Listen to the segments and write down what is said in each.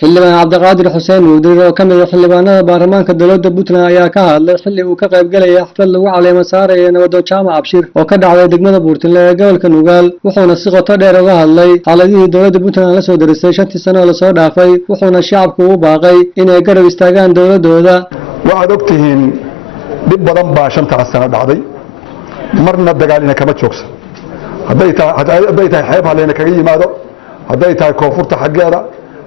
xildhibaan Cabdiqaadir Xuseen Muudiri oo ka mid ah xildhibaanada baarlamaanka dowladda Puntland ayaa ka hadlay xilli uu ka qayb galay xaflad lagu caleemo saarayo nabado jaamac Abshir oo ka dhacday degmada Buurtile ee gobolka Nugaal wuxuuna si qoto dheer uga hadlay xaaladihii dowladda Puntland la soo darisay 5 sano la soo dhaafay wuxuuna shacabku u baaqay inay garab istaagaan dowladooda. waxaad ogtihiin dib badan baa 5 sano dhacday marna dagaalina kama joogsan hadday tahay xeeb haleena kaga yimaado hadday tahay koonfurta xaggeeda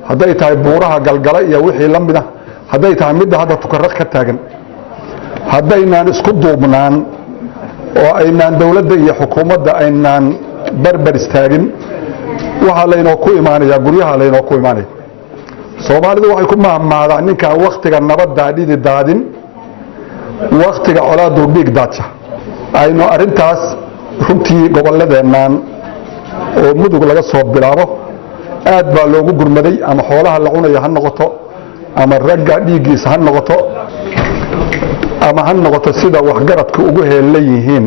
hadday tahay buuraha galgala iyo wixii la mid ah hadday tahay mid hadda tukarraq ka taagan haddaynaan isku duubnaan oo aynaan dawladda iyo xukuumadda aynaan barbar istaagin waxa laynoo ku imaanaya guryaha laynoo ku imaanaya Soomaalidu waxay ku mahmaadaan ninka waqtiga nabadda dhidi daadin waqtiga colaadu dhig daadsa ayno arintaas runtii goboladeenan oo mudug laga soo bilaabo aad baa loogu gurmaday ama xoolaha la cunayo ha noqoto ama ragga dhiigiisa ha noqoto ama ha noqoto sida waxgaradka ugu heelan yihiin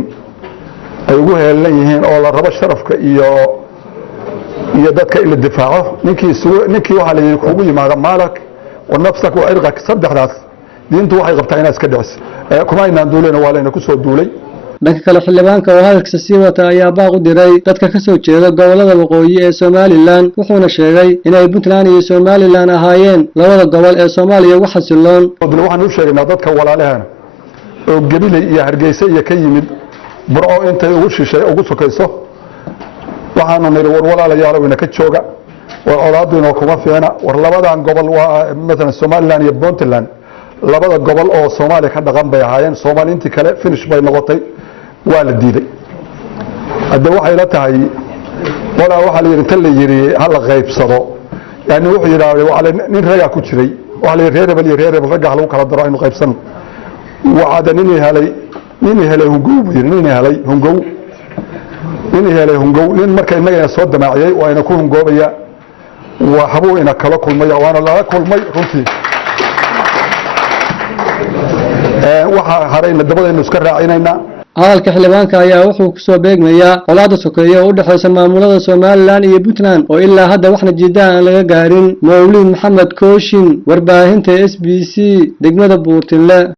ay ugu heelan yihiin oo la rabo sharafka iyo dadka ila difaaco ninkii waxa la yiri kugu yimaada maalak oo nafsaka oo irqak saddexdaas diintu waxay qabtaa inaad iska dhicis kuma inaan duulayna waa layna ku soo duulay. dhanka kale xildhibaanka oo hadalkiisa sii wata ayaa baaq u diray dadka ka soo jeeda gobolada waqooyi ee Somaliland wuxuuna sheegay inay Puntland iyo Somaliland ahaayeen labada gobol ee Soomaaliya wax xasiloon. waxaan u sheegnaa dadka walaalahan oo Gabiley iyo Hargeysa iyo ka yimid burco intay ugu shishay ugu sokayso waxaanu niri war walaalayaal wayna ka jooga war colaaduna kuma fiicna war labadan gobol waa mesela Somaliland iyo Puntland labada gobol oo Soomaaliya ka dhaqan bay ahaayeen Soomaaliintii kale finish bay noqotay waa la diiday hadda waxay la tahay wala waxa la yiri tan la yiri hal qaybsado yani wuxuu yiraahday waa nin raga ku jiray waxa la yiri reer raga lagu kala daro inuu qaybsan waada nin helay hungow nin markay inaga soo damaaciyay waa ina ku hungoobaya waa habuu ina kala kulmay waana la kulmay runtii waxa harayna dabadaynu iska raacinayna. hadalka xildhibaanka ayaa wuxuu ku soo beegmayaa colaadda sokeeye oo u dhaxaysa maamulada Somaliland iyo Puntland oo ilaa hadda wax natiijo aan laga gaarin. Mawlid Maxamed Kooshin, warbaahinta SBC, degmada Buurtile.